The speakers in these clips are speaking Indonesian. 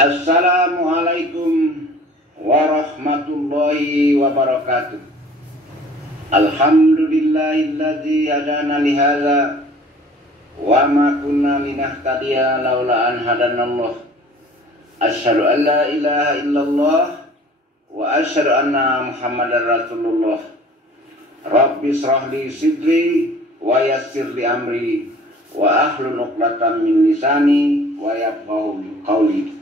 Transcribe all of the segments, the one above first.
Assalamualaikum warahmatullahi wabarakatuh. Alhamdulillahilladzi hadana li hadza wa ma kunna linahtadiya laula an hadanallah. Asyhadu an la ilaha illallah wa asyhadu anna Muhammadar Rasulullah. Rabbi shrah li sidri wa yassir li amri wa ahlul 'uqdatam min lisani wa yafqahu qawli.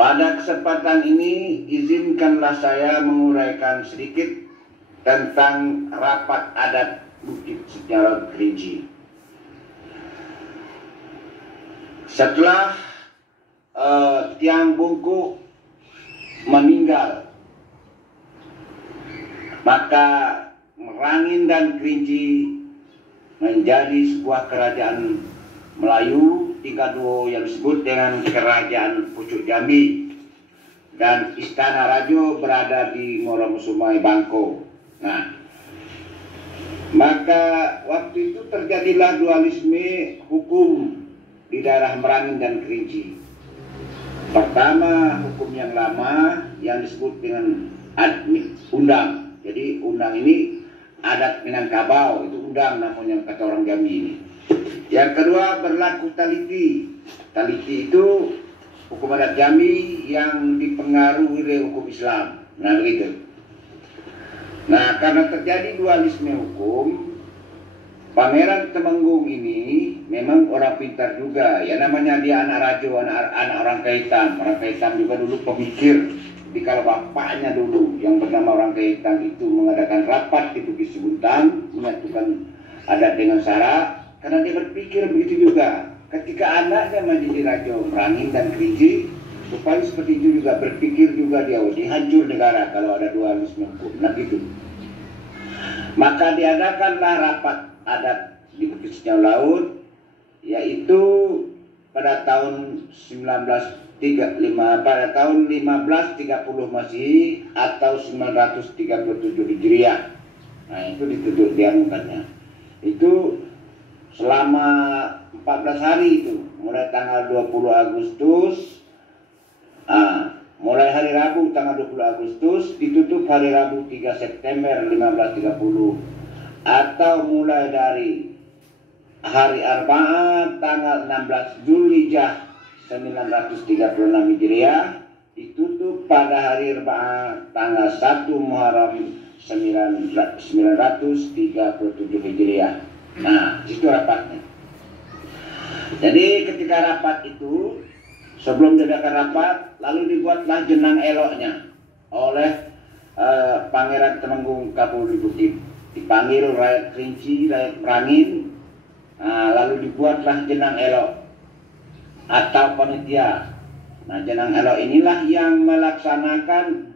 Pada kesempatan ini izinkanlah saya menguraikan sedikit tentang rapat adat Bukit Sejarah Kerinci. Setelah Tiang Bungku meninggal, maka Merangin dan Kerinci menjadi sebuah kerajaan Melayu tiga duo yang disebut dengan Kerajaan Pucuk Jambi, dan Istana Rajo berada di Moromosumai, Bangko. Nah, maka waktu itu terjadilah dualisme hukum di daerah Merangin dan Kerinci. Pertama, hukum yang lama yang disebut dengan undang. Jadi undang ini adat Minangkabau, itu undang namanya kata orang Jambi ini. Yang kedua berlaku taliti. Taliti itu hukum adat Jambi yang dipengaruhi oleh hukum Islam. Nah begitu. Nah karena terjadi dualisme hukum, Pangeran Temenggung ini memang orang pintar juga. Ya namanya dia anak rajo, anak orang Kaitam. Orang Kaitam juga dulu pemikir. Jadi kalau bapaknya dulu yang bernama orang Kaitam itu mengadakan rapat di Bukit Seguntang, menyatukan adat dengan sara. Karena dia berpikir begitu juga. Ketika anaknya menjadi Rajo Merangin dan Kerinci, supaya seperti itu juga berpikir juga dia, hancur negara kalau ada dualisme hukum. Nah gitu. Maka diadakanlah rapat adat di Bukit Sejarah Laut, yaitu pada tahun 1530 Masehi atau 937 Hijriah. Nah itu ditutup dianukannya. Itu selama 14 hari itu, mulai tanggal 20 Agustus, mulai hari Rabu tanggal 20 Agustus, ditutup hari Rabu 3 September 1530, atau mulai dari hari Arba'ah tanggal 16 Zulhijjah 936 Hijriah, ditutup pada hari Arba'ah tanggal 1 Muharram 937 Hijriah. Nah, itu rapatnya. Jadi ketika rapat itu, sebelum diadakan rapat, lalu dibuatlah jenang eloknya oleh Pangeran Temenggung Kapolri Bukit. Dipanggil rakyat Kerinci, rakyat Merangin, lalu dibuatlah jenang elok atau panitia. Nah, jenang elok inilah yang melaksanakan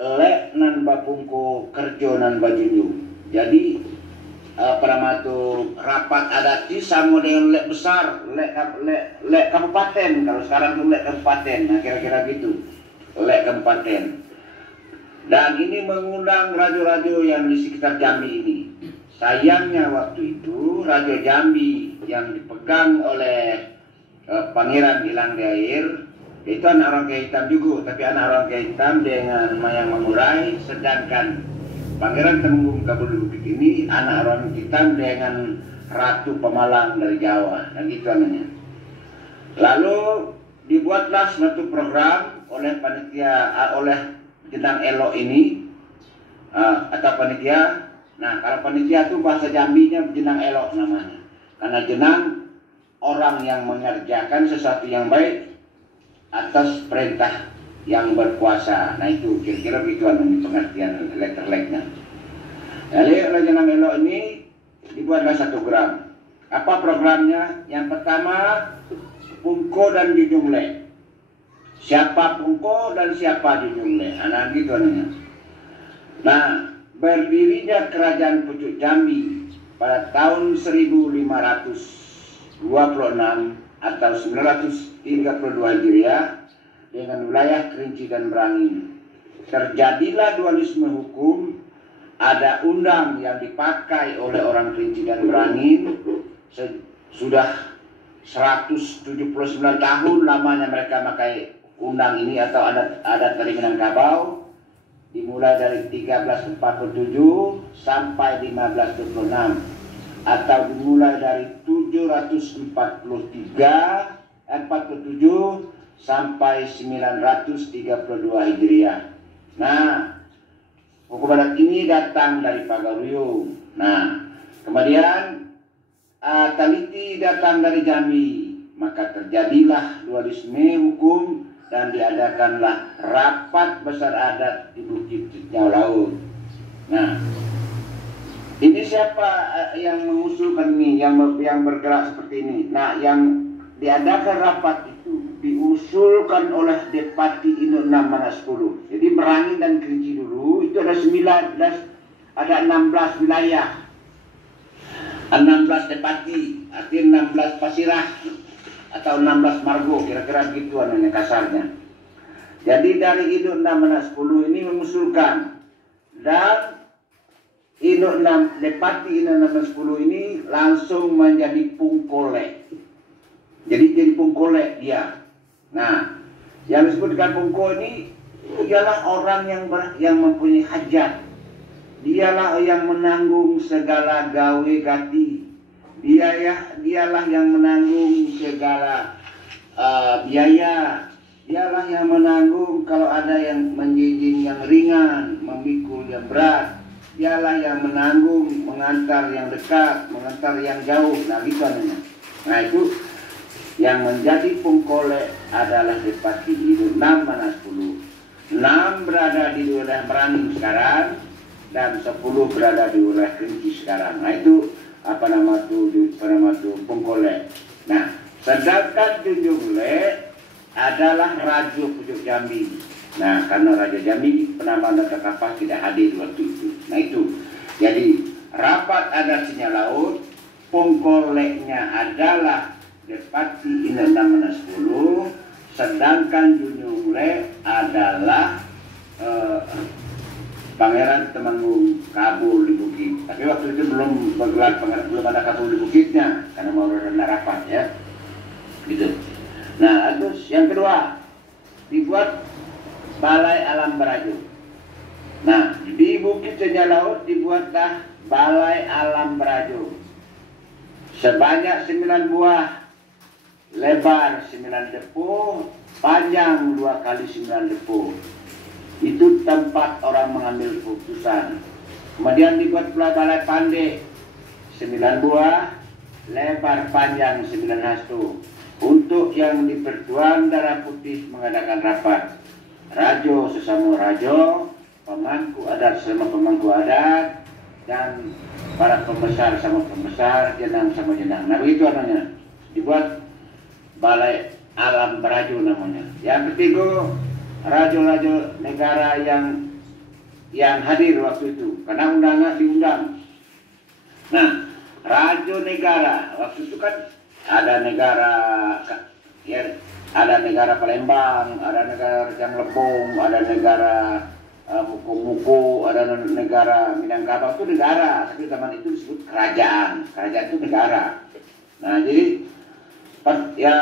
lek nan bapungko kerjo nan bajunju. Jadi Pramatu rapat adat ini sama dengan lek besar, lek kabupaten. Kalau sekarang itu lek kabupaten, nah kira-kira gitu, lek kabupaten. Dan ini mengundang rajo-rajo yang di sekitar Jambi ini. Sayangnya waktu itu Rajo Jambi yang dipegang oleh Pangeran Ilang Dair itu anak orang Kaitam juga, tapi anak orang Kaitam dengan Mayang Mangurai, sedangkan Pangeran Temenggung Kapolri Bukit ini anak orang Hitam dengan Ratu Pemalang dari Jawa, dan gitu namanya. Lalu dibuatlah suatu program oleh panitia, oleh jenang elok ini atau panitia. Nah kalau panitia itu bahasa Jambinya jenang elok namanya, karena jenang orang yang mengerjakan sesuatu yang baik atas perintah yang berkuasa. Nah itu kira-kira begitu pengertian letter-leknya. Jadi jenang elok ini dibuatlah 1 gram. Apa programnya? Yang pertama, Pungko dan Junjung Lek. Siapa Pungko dan siapa Junjung Lek? Nah gitu namanya. Nah, berdirinya Kerajaan Pucuk Jambi pada tahun 1526 atau 932 Hijriah dengan wilayah Kerinci dan Merangin. Terjadilah dualisme hukum, ada undang yang dipakai oleh orang Kerinci dan Merangin sudah 179 tahun lamanya mereka pakai undang ini atau adat dari Minangkabau, dimulai dari 1347 sampai 1526, atau dimulai dari 747 sampai 932 Hijriah. Nah, buku adat ini datang dari Pagaruyung. Nah, kemudian Taliti datang dari Jambi, maka terjadilah dualisme hukum dan diadakanlah rapat besar adat di Bukit Nyau Laut. Nah, ini siapa yang mengusulkan ini, yang bergerak seperti ini? Nah, yang diadakan rapat itu diusulkan oleh Depati Induk 6 Mana 10. Jadi Merangin dan Kerinci dulu itu ada 16 wilayah. 16 depati, artinya 16 pasirah atau 16 margo, kira-kira begitu anaknya kasarnya. Jadi dari Induk 6 Mana 10 ini mengusulkan, dan Induk 6 Depati Induk 6 Mana 10 ini langsung menjadi pungkolek. Jadi pungkolek dia. Nah, yang disebutkan pungko ini ialah orang yang mempunyai hajat. Dialah yang menanggung segala gawe gati. Dialah yang menanggung segala biaya. Dialah yang menanggung kalau ada yang menjinjing yang ringan, memikul yang berat. Dialah yang menanggung mengantar yang dekat, mengantar yang jauh. Nah, gitu namanya. Nah, itu yang menjadi pungkolek adalah Depati Induk 6 Mana 10. 6 berada di wilayah Merangin sekarang, dan 10 berada di wilayah Kerinci sekarang. Nah, itu apa nama tuh pungkolek. Nah, sedangkan Junjungle adalah Rajo Pucuk Jambi. Nah, karena Raja Jambi penambahan data kapal tidak hadir waktu itu. Nah, itu. Jadi rapat adat Sinyal Laut, pungkoleknya adalah Depati Induk 6 Mana 10, sedangkan Junjungle adalah Pangeran Temanggung Kabul di Bukit. Tapi waktu itu belum bergelar pangeran, belum ada Kabul di Bukitnya karena mau ada rapat ya. Gitu. Nah, terus yang kedua dibuat Balai Alam Barajo. Nah, di Bukit Sinyal Laut dibuatlah Balai Alam Barajo. Sebanyak 9 buah, lebar 9 depo, panjang 2 kali 9 depo. Itu tempat orang mengambil keputusan. Kemudian dibuat pula Balai Pande 9 buah, lebar panjang 9 hastu. Untuk yang di Pertuan Darah Putih mengadakan rapat. Rajo sesama rajo, pemangku adat sama pemangku adat, dan para pembesar sama pembesar, jenang sama jenang. Nah, begitu namanya. Dibuat Balai Alam Barajo namanya. Yang ketiga, rajo-rajo negara yang hadir waktu itu, karena undangan diundang. Nah, rajo negara waktu itu kan ada negara ya, ada negara Palembang, ada negara Rejang Lebong, ada negara Muko-Muko, ada negara Minangkabau. Itu negara, tapi zaman itu disebut kerajaan. Kerajaan itu negara. Nah, jadi ya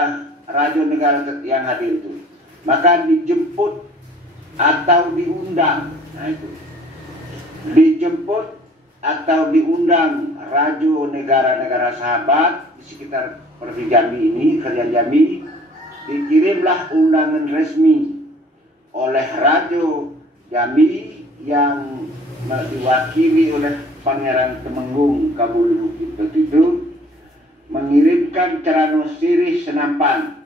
rajo negara yang hadir itu, maka dijemput atau diundang. Nah, itu dijemput atau diundang rajo negara-negara sahabat di sekitar Provinsi Jambi ini, kerajaan Jambi. Dikirimlah undangan resmi oleh Rajo Jambi yang diwakili oleh Pangeran Temenggung Kabul Bukit itu, mengirimkan cerano sirih senampan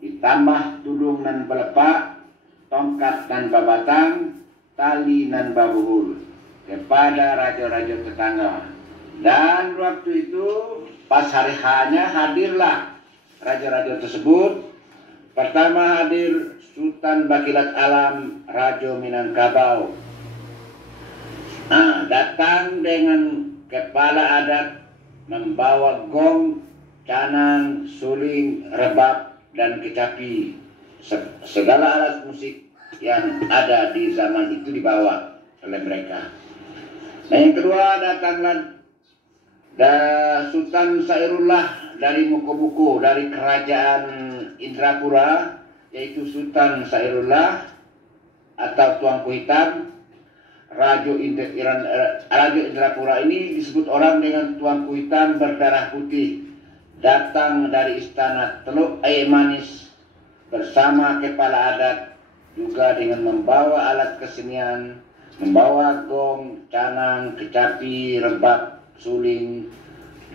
ditambah tudung dan belepak, tongkat dan babatang, tali dan babuhul kepada raja-raja tetangga. Dan waktu itu pas hari H-nya hadirlah raja-raja tersebut. Pertama hadir Sultan Bakilat Alam Rajo Minangkabau. Nah, datang dengan kepala adat membawa gong, canang, suling, rebab, dan kecapi. Segala alat musik yang ada di zaman itu dibawa oleh mereka. Nah, yang kedua datanglah dan Sultan Sairullah dari Mukomuko dari kerajaan Indrapura, yaitu Sultan Sairullah atau Tuanku Hitam. Raja Indrapura ini disebut orang dengan Tuanku Hitam berdarah putih, datang dari istana Teluk Air Manis bersama kepala adat, juga dengan membawa alat kesenian, membawa gong, canang, kecapi, rebab, suling,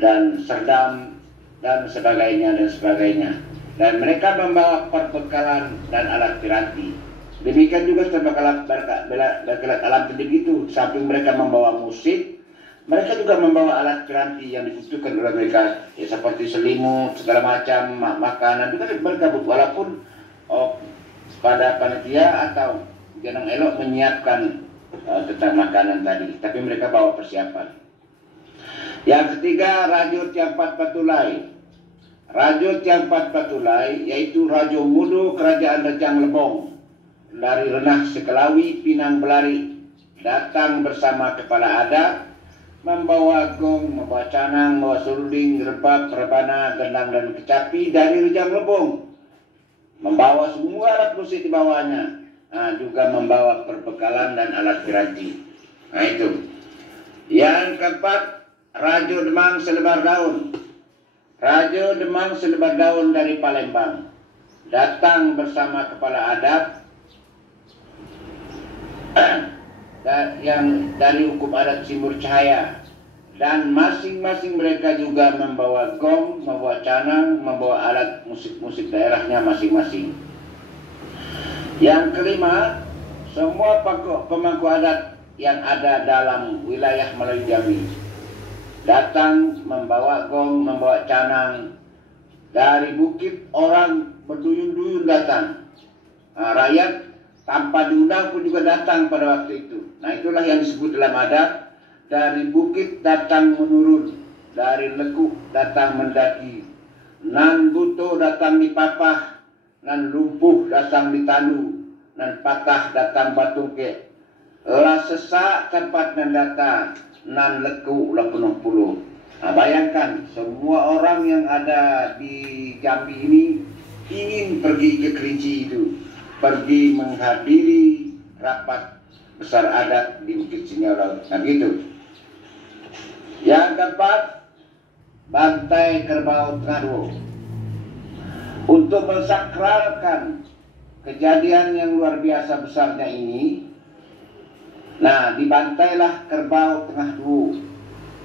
dan serdam, dan sebagainya, dan sebagainya. Dan mereka membawa perbekalan dan alat piranti. Demikian juga berkelat alam pendidik itu. Samping mereka membawa musik, mereka juga membawa alat piranti yang dibutuhkan oleh mereka, ya, seperti selimut, segala macam makanan. Juga mereka walaupun pada panitia atau Jenang Elok menyiapkan tentang makanan tadi, tapi mereka bawa persiapan. Yang ketiga, Rajo Tiampat Patulai. Rajo Tiampat Patulai yaitu Rajo Mudo Kerajaan Rejang Lebong dari Renah Sekelawi, Pinang Belari, datang bersama kepala adat, membawa gong, membawa canang, membawa suling, rebab, rebana, gendang, dan kecapi dari Rejang Lebong. Membawa semua alat musik di bawahnya. Nah, juga membawa perbekalan dan alat piranti. Nah, itu. Yang keempat, Rajo Demang Selebar Daun. Rajo Demang Selebar Daun dari Palembang, datang bersama kepala adat yang dari hukum adat Simbur Cahaya, dan masing-masing mereka juga membawa gong, membawa canang, membawa alat musik-musik daerahnya masing-masing. Yang kelima, semua pemangku adat yang ada dalam wilayah Melayu Jambi datang membawa gong, membawa canang. Dari bukit orang berduyun-duyun datang. Nah, rakyat tanpa diundang pun juga datang pada waktu itu. Nah, itulah yang disebut dalam adat, dari bukit datang menurun, dari lekuk datang mendaki, nan buto datang dipapah, nan lumpuh datang ditalu, nan patah datang batungke, lah sesak tempat nan datang, nan lekuk lah penuh puluh. Nah, bayangkan semua orang yang ada di Jambi ini ingin pergi ke Kerinci itu, pergi menghadiri rapat besar adat di Bukit Sinyalau. Nah, gitu. Yang keempat, Bantai Kerbau Tengah. Untuk mensakralkan kejadian yang luar biasa besarnya ini, nah, dibantailah kerbau tengah dua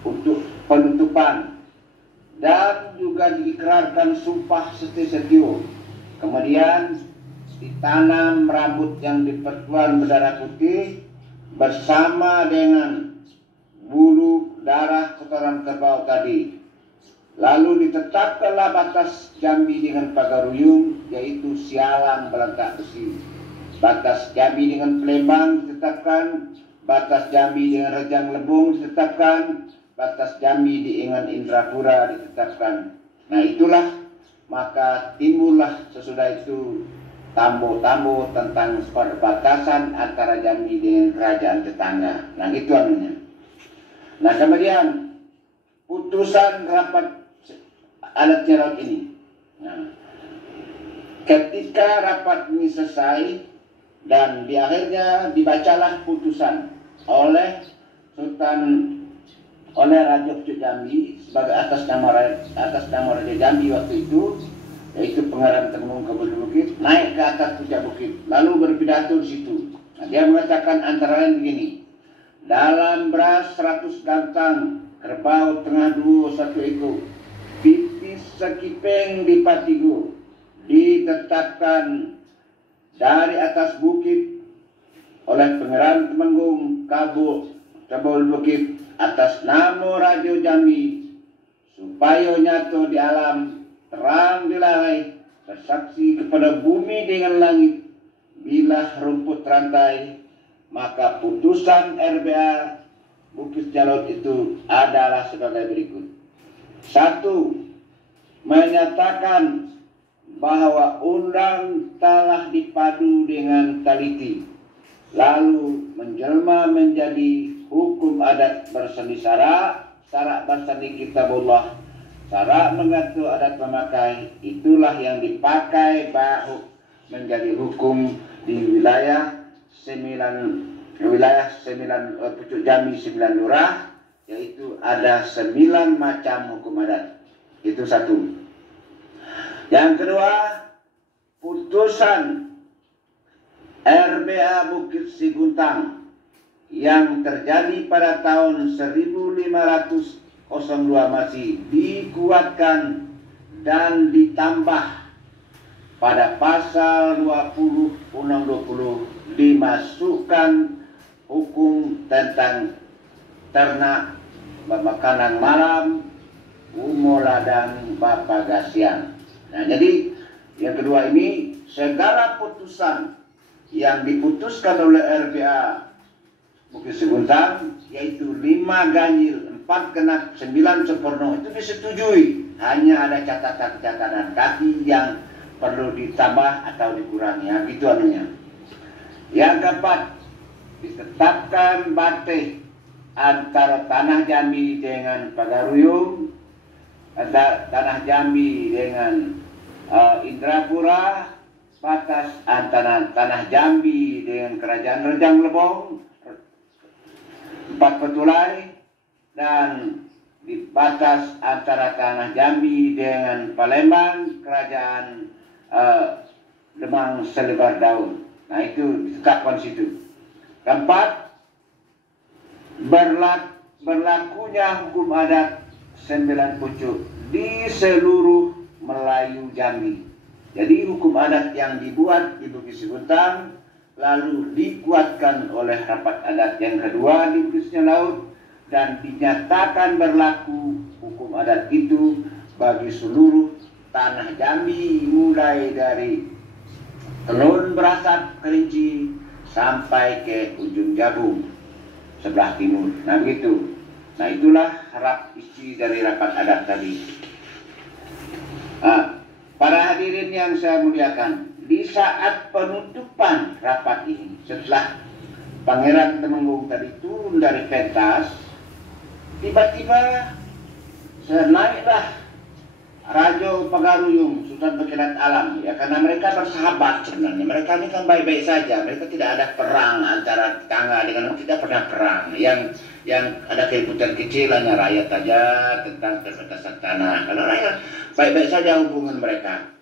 untuk penutupan, dan juga diikrarkan sumpah setia-setia. Kemudian ditanam rambut yang dipertuan berdarah putih bersama dengan bulu darah kotoran kerbau tadi. Lalu ditetapkanlah batas Jambi dengan Pagaruyung, yaitu Sialang Belantak Besi. Batas Jambi dengan Palembang ditetapkan, batas Jambi dengan Rejang Lebong ditetapkan, batas Jambi dengan Indrapura ditetapkan. Nah, itulah, maka timbullah sesudah itu tambo-tambo tentang perbatasan antara Jambi dengan kerajaan tetangga. Nah, itu anunya. Nah, kemudian putusan rapat adat cerot ini. Nah, ketika rapat ini selesai dan di akhirnya dibacalah putusan oleh Raja Pucuk Jambi sebagai atas nama Raja Jambi waktu itu, yaitu Pangeran Temenggung Kabupaten Bukit, naik ke atas puncak bukit lalu berpidato di situ. Nah, dia mengatakan antara lain begini: dalam beras 100 gantang, kerbau tengah dua 1 ekor, pipis sekipeng di patigo, ditetapkan dari atas bukit oleh Pangeran Temenggung Kabupaten Bukit atas nama Raja Jambi, supaya nyata di alam, terang di langit, bersaksi kepada bumi dengan langit, bila rumput rantai, maka putusan RBA Bukit Jalot itu adalah sebagai berikut. 1. Menyatakan bahwa undang telah dipadu dengan taliti, lalu menjelma menjadi hukum adat berseni sara cara bersani kitabullah, cara mengatur adat memakai, itulah yang dipakai menjadi hukum di wilayah Pucuk Jambi 9 lurah, yaitu ada 9 macam hukum adat. Itu satu. Yang kedua, putusan RBA Bukit Siguntang yang terjadi pada tahun 1502 masih dikuatkan dan ditambah pada pasal 20 Undang 20 dimasukkan hukum tentang ternak, makanan malam, umo ladang, papagasian. Nah, jadi yang kedua ini segala putusan yang diputuskan oleh RBA Bukit Siguntang, yaitu 5 ganjil, 4 genap, 9 sempurna, itu disetujui. Hanya ada catatan-catatan kaki yang perlu ditambah atau dikurangi. Ya, gitu anunya. Yang keempat, ditetapkan batas antara tanah Jambi dengan Pagaruyung, tanah Jambi dengan Indrapura, batas antara tanah Jambi dengan Kerajaan Rejang Lebong, 4 Petulai, dan di batas antara tanah Jambi dengan Palembang, Kerajaan Demang Selebar Daun. Nah, itu ditetapkan situ. Keempat, berlakunya hukum adat 9 pucuk di seluruh Melayu Jambi. Jadi hukum adat yang dibuat di Bukit Siguntang lalu dikuatkan oleh rapat adat yang kedua di Bukit Laut dan dinyatakan berlaku hukum adat itu bagi seluruh tanah Jambi, mulai dari Telun Berasap Kerinci sampai ke ujung Jabung sebelah timur. Nah, begitu. Nah, itulah isi dari rapat adat tadi. Para hadirin yang saya muliakan, di saat penutupan rapat ini, setelah Pangeran Temenggung tadi turun dari pentas, tiba-tiba naiklah Raja Pagaruyung, Sultan Berkilat Alam, ya, karena mereka bersahabat sebenarnya. Mereka ini kan baik-baik saja. Mereka tidak ada perang antara tetangga dengan orang, tidak pernah perang. Yang ada keributan kecil hanya rakyat saja tentang perbatasan tanah. Kalau rakyat baik-baik saja hubungan mereka.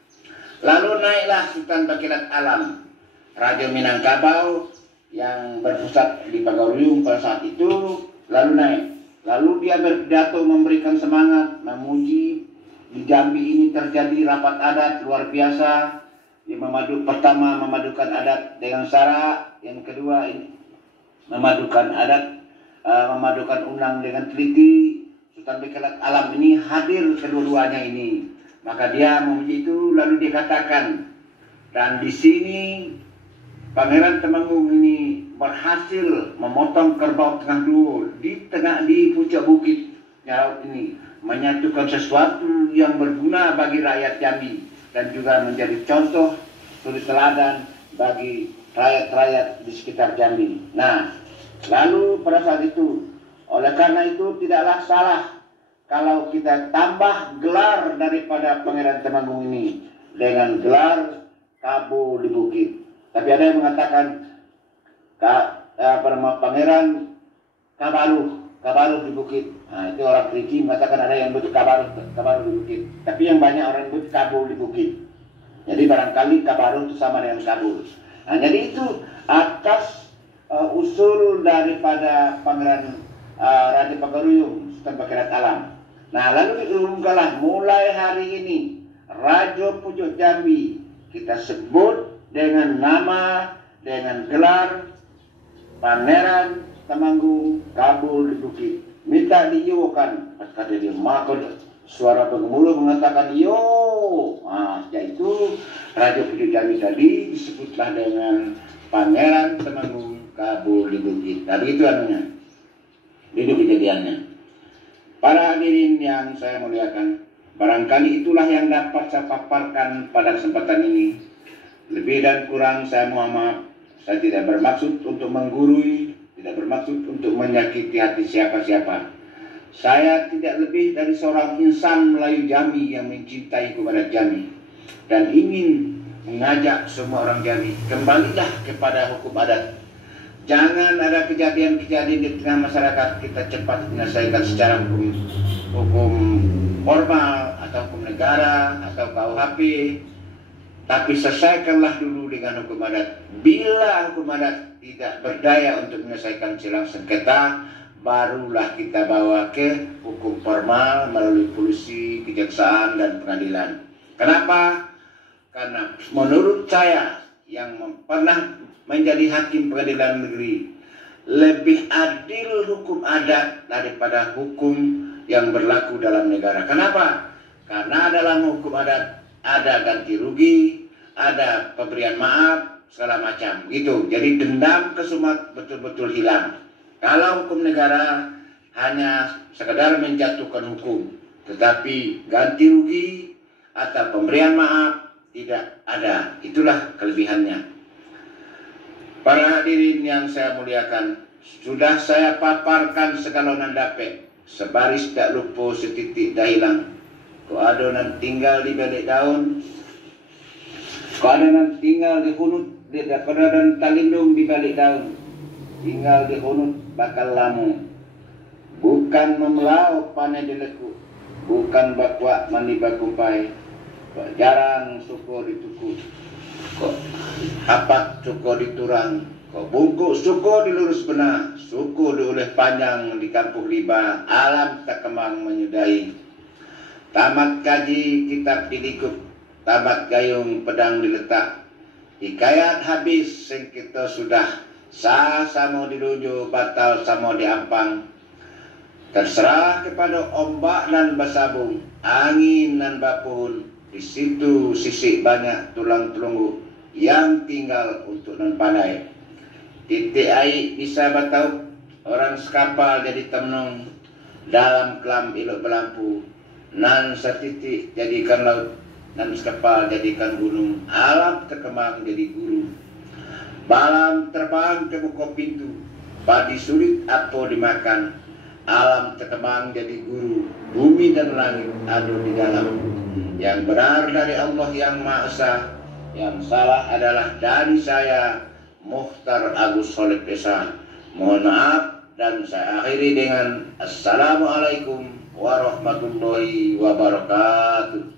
Lalu naiklah Sultan Berkilat Alam, Raja Minangkabau yang berpusat di Pagaruyung pada saat itu, lalu naik. Lalu dia berpidato memberikan semangat, memuji. Di Jambi ini terjadi rapat adat luar biasa. Pertama memadukan adat dengan sara, yang kedua ini memadukan adat, memadukan undang dengan teliti. Sultan Berkilat Alam ini hadir kedua-duanya ini. Maka dia memuji itu, lalu dikatakan, dan di sini Pangeran Temenggung ini berhasil memotong kerbau tengah dua di puncak bukit laut ini, menyatukan sesuatu yang berguna bagi rakyat Jambi dan juga menjadi contoh suri teladan bagi rakyat-rakyat di sekitar Jambi. Nah, lalu pada saat itu, oleh karena itu tidaklah salah kalau kita tambah gelar daripada Pangeran Temenggung ini dengan gelar Kabo di Bukit. Tapi ada yang mengatakan Pangeran Kabaruh di Bukit. Nah, itu orang Kerinci mengatakan ada yang betul Kabaruh di Bukit. Tapi yang banyak orang betul Kabo di Bukit. Jadi barangkali Kabaruh itu sama dengan Kabo. Nah, jadi itu atas usul daripada Pangeran Raja Pagaruyung, Sultan Berkilat Alam. Nah, lalu diumumkanlah mulai hari ini Raja Pucuk Jambi kita sebut dengan nama, dengan gelar Pangeran Temenggung Kabo di Bukit. Minta diyokan, kata dia, maka suara pengemuruh mengatakan yo. Nah, yaitu Raja Pucuk Jambi tadi disebutlah dengan Pangeran Temenggung Kabo di Bukit. Nah, begitu anunya. Itu kejadiannya. Para hadirin yang saya muliakan, barangkali itulah yang dapat saya paparkan pada kesempatan ini. Lebih dan kurang saya mohon maaf. Saya tidak bermaksud untuk menggurui, tidak bermaksud untuk menyakiti hati siapa-siapa. Saya tidak lebih dari seorang insan Melayu Jambi yang mencintai hukum adat Jambi dan ingin mengajak semua orang Jambi, kembalilah kepada hukum adat. Jangan ada kejadian-kejadian di tengah masyarakat kita cepat menyelesaikan secara hukum formal atau hukum negara atau KUHP, tapi selesaikanlah dulu dengan hukum adat. Bila hukum adat tidak berdaya untuk menyelesaikan silang sengketa, barulah kita bawa ke hukum formal melalui polisi, kejaksaan, dan pengadilan. Kenapa? Karena menurut saya yang pernah menjadi hakim pengadilan negeri, lebih adil hukum adat daripada hukum yang berlaku dalam negara. Kenapa? Karena dalam hukum adat ada ganti rugi, ada pemberian maaf, segala macam gitu. Jadi dendam kesumat betul-betul hilang. Kalau hukum negara hanya sekedar menjatuhkan hukum, tetapi ganti rugi atau pemberian maaf tidak ada. Itulah kelebihannya. Para hadirin yang saya muliakan, sudah saya paparkan segalonan dape, sebaris tak lupa setitik dah hilang. Kau adonan tinggal di balik daun, kau adonan tinggal di hunut, kau adonan talindung di balik daun, tinggal di hunut bakal lamu. Bukan memelau panen di leku, bukan bakuak mandi bakumpai, kok jarang syukur dituku, kok hapak syukur diturang, kok bungkuk syukur dilurus benar, syukur diulih panjang di kampung liba, alam tak kemang menyudahi. Tamat kaji kitab dilikup, tamat gayung pedang diletak, hikayat habis sing kita sudah, sah samo diluju, batal samo diampang. Terserah kepada ombak dan basabung, angin dan bapun, di situ sisik banyak tulang telunggu yang tinggal untuk nan pandai. Titik air bisa batau, orang sekapal jadi temnung, dalam kelam ilok berlampu, nan setitik jadikan laut, nan sekapal jadikan gunung, alam terkemang jadi guru. Balam terbang ke buka pintu, padi sulit apa dimakan, alam terkemang jadi guru, bumi dan langit ada di dalam. Yang benar dari Allah yang Maha Esa, yang salah adalah dari saya, Mukhtar Agus Soleh Pesa. Mohon maaf dan saya akhiri dengan Assalamualaikum warahmatullahi wabarakatuh.